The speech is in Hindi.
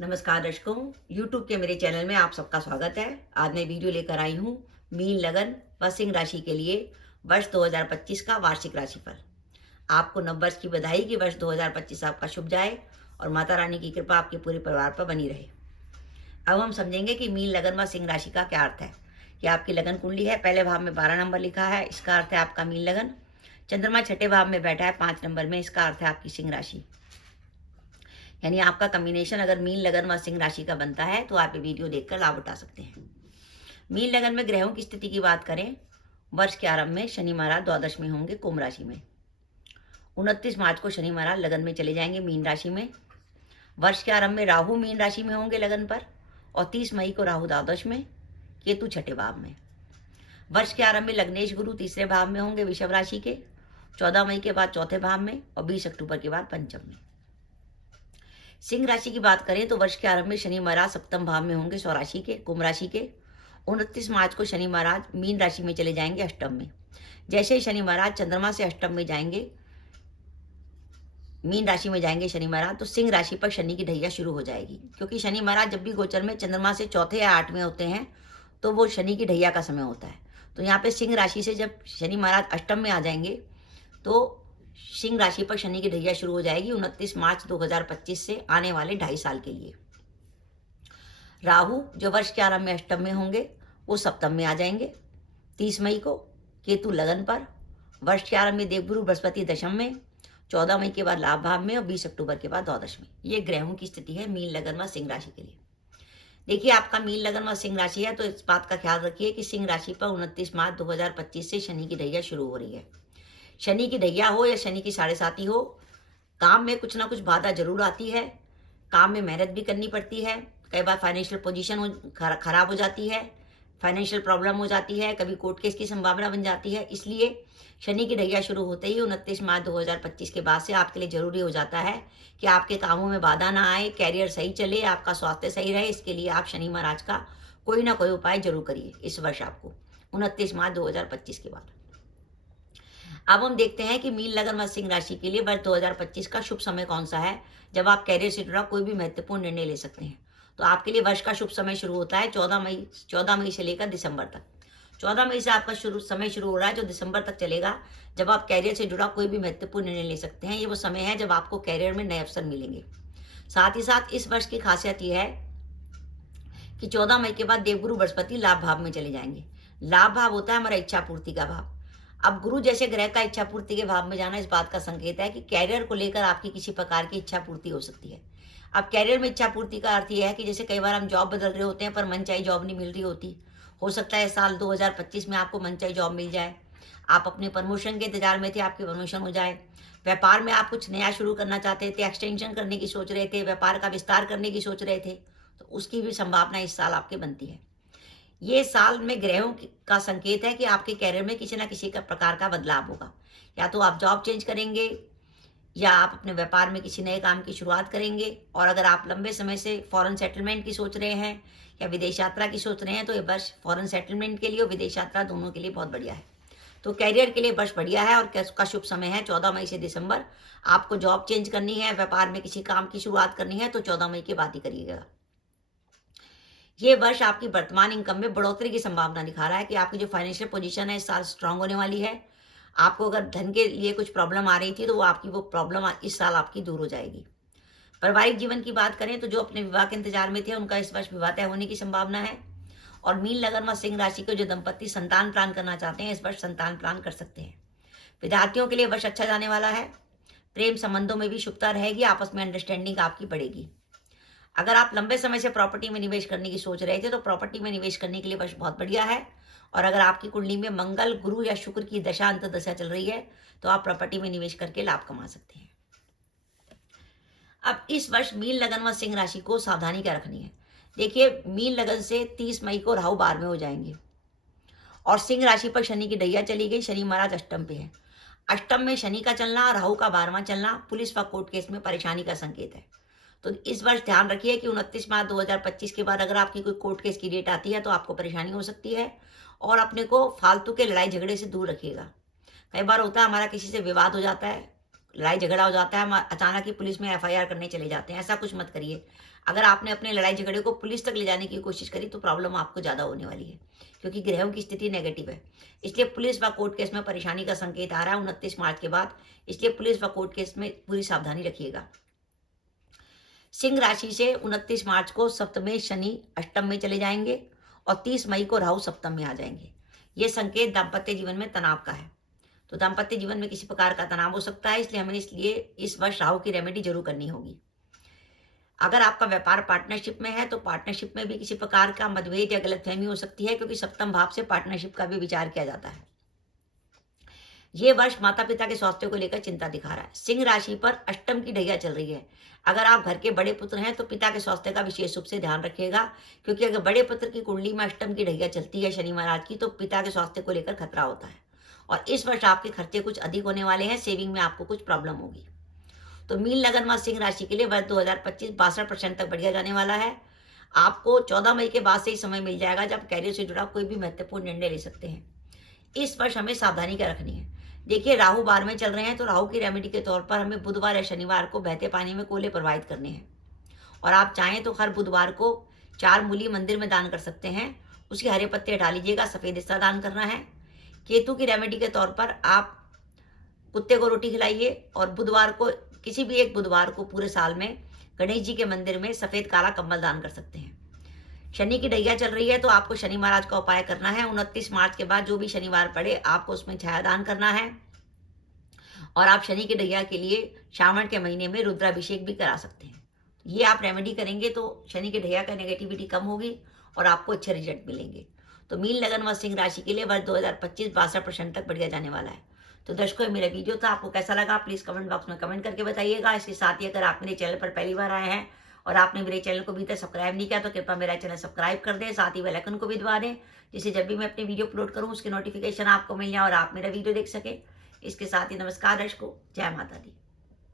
नमस्कार दर्शकों, YouTube के मेरे चैनल में आप सबका स्वागत है। आज मैं वीडियो लेकर आई हूँ मीन लगन व सिंह राशि के लिए वर्ष 2025 का वार्षिक राशिफल। आपको नववर्ष की बधाई कि वर्ष 2025 आपका शुभ जाए और माता रानी की कृपा आपके पूरे परिवार पर बनी रहे। अब हम समझेंगे कि मीन लगन व सिंह राशि का क्या अर्थ है। कि आपकी लगन कुंडली है, पहले भाव में 12 नंबर लिखा है, इसका अर्थ है आपका मीन लगन। चंद्रमा छठे भाव में बैठा है 5 नंबर में, इसका अर्थ है आपकी सिंह राशि। यानी आपका कॉम्बिनेशन अगर मीन लगन व सिंह राशि का बनता है तो आप ये वीडियो देखकर लाभ उठा सकते हैं। मीन लगन में ग्रहों की स्थिति की बात करें, वर्ष के आरंभ में शनि महाराज द्वादश में होंगे कुंभ राशि में। 29 मार्च को शनि महाराज लगन में चले जाएंगे मीन राशि में। वर्ष के आरंभ में राहु मीन राशि में होंगे लगन पर, और 30 मई को राहु द्वादश में, केतु छठे भाव में। वर्ष के आरंभ में लग्नेश गुरु तीसरे भाव में होंगे वृषभ राशि के, 14 मई के बाद चौथे भाव में और 20 अक्टूबर के बाद पंचम में। सिंह राशि की बात करें तो वर्ष के आरंभ में शनि महाराज सप्तम भाव में होंगे स्वराशि के, कुंभ राशि के। 29 मार्च को शनि महाराज मीन राशि में चले जाएंगे अष्टम में। जैसे ही शनि महाराज चंद्रमा से अष्टम में जाएंगे, मीन राशि में जाएंगे शनि महाराज, तो सिंह राशि पर शनि की ढैया शुरू हो जाएगी। क्योंकि शनि महाराज जब भी गोचर में चंद्रमा से चौथे या आठवें होते हैं तो वो शनि की ढैया का समय होता है। तो यहाँ पे सिंह राशि से जब शनि महाराज अष्टम में आ जाएंगे तो सिंह राशि पर शनि की ढैया शुरू हो जाएगी 29 मार्च 2025 से आने वाले 2.5 साल के लिए। राहु जो वर्ष के आरंभ में अष्टम में होंगे वो सप्तम में आ जाएंगे 30 मई को। केतु लगन पर, वर्ष के आरंभ में देवगुरु बृहस्पति दशम में, 14 मई के बाद लाभ भाव में और 20 अक्टूबर के बाद द्वादश में। ये ग्रहों की स्थिति है मीन लगन व सिंह राशि के लिए। देखिए, आपका मीन लगन व सिंह राशि है तो इस बात का ख्याल रखिए कि सिंह राशि पर 29 मार्च 2025 से शनि की ढैया शुरू हो रही है। शनि की ढैया हो या शनि की 7.5 हो, काम में कुछ ना कुछ बाधा जरूर आती है। काम में मेहनत भी करनी पड़ती है। कई बार फाइनेंशियल पोजीशन खराब हो जाती है, फाइनेंशियल प्रॉब्लम हो जाती है, कभी कोर्ट केस की संभावना बन जाती है। इसलिए शनि की ढैया शुरू होते ही 29 मार्च 2025 के बाद से आपके लिए जरूरी हो जाता है कि आपके कामों में बाधा ना आए, कैरियर सही चले, आपका स्वास्थ्य सही रहे। इसके लिए आप शनि महाराज का कोई ना कोई उपाय जरूर करिए इस वर्ष आपको 29 मार्च 2025 के बाद। अब हम देखते हैं कि मीन लगन व सिंह राशि के लिए वर्ष 2025 का शुभ समय कौन सा है, जब आप कैरियर से जुड़ा कोई भी महत्वपूर्ण निर्णय ले सकते हैं। तो आपके लिए वर्ष का शुभ समय शुरू होता है 14 मई से लेकर दिसंबर तक। 14 मई से आपका समय शुरू हो रहा है जो दिसंबर तक चलेगा, जब आप कैरियर से जुड़ा कोई भी महत्वपूर्ण निर्णय ले सकते हैं। ये वो समय है जब आपको कैरियर में नए अवसर मिलेंगे। साथ ही साथ इस वर्ष की खासियत यह है कि 14 मई के बाद देवगुरु बृहस्पति लाभ भाव में चले जाएंगे। लाभ भाव होता है हमारा इच्छा पूर्ति का भाव। अब गुरु जैसे ग्रह का इच्छा पूर्ति के भाव में जाना इस बात का संकेत है कि कैरियर को लेकर आपकी किसी प्रकार की इच्छा पूर्ति हो सकती है। अब कैरियर में इच्छा पूर्ति का अर्थ यह है कि जैसे कई बार हम जॉब बदल रहे होते हैं पर मनचाही जॉब नहीं मिल रही होती। हो सकता है साल 2025 में आपको मनचाही जॉब मिल जाए। आप अपने प्रमोशन के इंतजार में थे, आपकी प्रमोशन हो जाए। व्यापार में आप कुछ नया शुरू करना चाहते थे, एक्सटेंशन करने की सोच रहे थे, व्यापार का विस्तार करने की सोच रहे थे, तो उसकी भी संभावना इस साल आपके बनती है। ये साल में ग्रहों का संकेत है कि आपके कैरियर में किसी ना किसी का प्रकार का बदलाव होगा। या तो आप जॉब चेंज करेंगे या आप अपने व्यापार में किसी नए काम की शुरुआत करेंगे। और अगर आप लंबे समय से फॉरेन सेटलमेंट की सोच रहे हैं या विदेश यात्रा की सोच रहे हैं तो ये वर्ष फॉरेन सेटलमेंट के लिए और विदेश यात्रा दोनों के लिए बहुत बढ़िया है। तो कैरियर के लिए वर्ष बढ़िया है और उसका शुभ समय है 14 मई से दिसंबर। आपको जॉब चेंज करनी है, व्यापार में किसी काम की शुरुआत करनी है तो 14 मई के बाद ही करिएगा। ये वर्ष आपकी वर्तमान इनकम में बढ़ोतरी की संभावना दिखा रहा है कि आपकी जो फाइनेंशियल पोजीशन है इस साल स्ट्रांग होने वाली है। आपको अगर धन के लिए कुछ प्रॉब्लम आ रही थी तो वो प्रॉब्लम इस साल आपकी दूर हो जाएगी। पारिवारिक जीवन की बात करें तो जो अपने विवाह के इंतजार में थे उनका इस वर्ष विवाह तय होने की संभावना है। और मीन लगन व सिंह राशि के जो दंपत्ति संतान प्लान करना चाहते हैं इस वर्ष संतान प्लान कर सकते हैं। विद्यार्थियों के लिए वर्ष अच्छा जाने वाला है। प्रेम संबंधों में भी शुभता रहेगी, आपस में अंडरस्टैंडिंग आपकी बढ़ेगी। अगर आप लंबे समय से प्रॉपर्टी में निवेश करने की सोच रहे थे तो प्रॉपर्टी में निवेश करने के लिए वर्ष बहुत बढ़िया है। और अगर आपकी कुंडली में मंगल, गुरु या शुक्र की दशा अंतर्दशा चल रही है तो आप प्रॉपर्टी में निवेश करके लाभ कमा सकते हैं। अब इस वर्ष मीन लगन व सिंह राशि को सावधानी क्या रखनी है। देखिए, मीन लगन से 30 मई को राहु 12 में हो जाएंगे और सिंह राशि पर शनि की ढैया चली गई। शनि महाराज अष्टम पे है। अष्टम में शनि का चलना, राहु का 12वां चलना पुलिस व कोर्ट केस में परेशानी का संकेत है। तो इस वर्ष ध्यान रखिए कि 29 मार्च 2025 के बाद अगर आपकी कोई कोर्ट केस की डेट आती है तो आपको परेशानी हो सकती है। और अपने को फालतू के लड़ाई झगड़े से दूर रखिएगा। कई बार होता है हमारा किसी से विवाद हो जाता है लड़ाई झगड़ा हो जाता है, हम अचानक ही पुलिस में एफआईआर करने चले जाते हैं। ऐसा कुछ मत करिए। अगर आपने अपने लड़ाई झगड़े को पुलिस तक ले जाने की कोशिश करी तो प्रॉब्लम आपको ज़्यादा होने वाली है, क्योंकि ग्रहों की स्थिति नेगेटिव है। इसलिए पुलिस व कोर्ट केस में परेशानी का संकेत आ रहा है 29 मार्च के बाद। इसलिए पुलिस व कोर्ट केस में पूरी सावधानी रखिएगा। सिंह राशि से 29 मार्च को सप्तम में शनि अष्टम में चले जाएंगे और 30 मई को राहु सप्तम में आ जाएंगे। ये संकेत दाम्पत्य जीवन में तनाव का है। तो दाम्पत्य जीवन में किसी प्रकार का तनाव हो सकता है, इसलिए हमें इस वर्ष राहु की रेमेडी जरूर करनी होगी। अगर आपका व्यापार पार्टनरशिप में है तो पार्टनरशिप में भी किसी प्रकार का मतभेद या गलतफहमी हो सकती है, क्योंकि सप्तम भाव से पार्टनरशिप का भी विचार किया जाता है। ये वर्ष माता पिता के स्वास्थ्य को लेकर चिंता दिखा रहा है। सिंह राशि पर अष्टम की ढैया चल रही है। अगर आप घर के बड़े पुत्र हैं तो पिता के स्वास्थ्य का विशेष रूप से ध्यान रखिएगा, क्योंकि अगर बड़े पुत्र की कुंडली में अष्टम की ढैया चलती है शनि महाराज की, तो पिता के स्वास्थ्य को लेकर खतरा होता है। और इस वर्ष आपके खर्चे कुछ अधिक होने वाले हैं, सेविंग में आपको कुछ प्रॉब्लम होगी। तो मीन लगन व सिंह राशि के लिए वर्ष 2025 62% तक बढ़िया जाने वाला है। आपको 14 मई के बाद से ही समय मिल जाएगा जब कैरियर से जुड़ा कोई भी महत्वपूर्ण निर्णय ले सकते हैं। इस वर्ष हमें सावधानी क्या रखनी है। देखिए, राहु 12 में चल रहे हैं, तो राहु की रेमेडी के तौर पर हमें बुधवार या शनिवार को बहते पानी में कोले प्रवाहित करने हैं। और आप चाहें तो हर बुधवार को 4 मूली मंदिर में दान कर सकते हैं। उसके हरे पत्ते हटा लीजिएगा, सफेद हिस्सा दान करना है। केतु की रेमेडी के तौर पर आप कुत्ते को रोटी खिलाइए और बुधवार को, किसी भी एक बुधवार को पूरे साल में गणेश जी के मंदिर में सफेद काला कंबल दान कर सकते हैं। शनि की ढैया चल रही है तो आपको शनि महाराज का उपाय करना है। 29 मार्च के बाद जो भी शनिवार पड़े आपको उसमें छाया दान करना है। और आप शनि की ढैया के लिए श्रावण के महीने में रुद्राभिषेक भी करा सकते हैं। ये आप रेमेडी करेंगे तो शनि की ढैया का नेगेटिविटी कम होगी और आपको अच्छे रिजल्ट मिलेंगे। तो मीन लगन व सिंह राशि के लिए वर्ष 2025 62% तक बढ़िया जाने वाला है। तो दर्शकों, मेरा वीडियो था, आपको कैसा लगा प्लीज़ कमेंट बॉक्स में कमेंट करके बताइएगा। इसके साथ ही अगर आप मेरे चैनल पर पहली बार आए हैं और आपने मेरे चैनल को अभी तक सब्सक्राइब नहीं किया तो कृपया मेरा चैनल सब्सक्राइब कर दें, साथ ही बेल आइकन को भी दबा दें, जिससे जब भी मैं अपनी वीडियो अपलोड करूँ उसकी नोटिफिकेशन आपको मिल जाए और आप मेरा वीडियो देख सकें। इसके साथ ही नमस्कार दर्शकों, जय माता दी।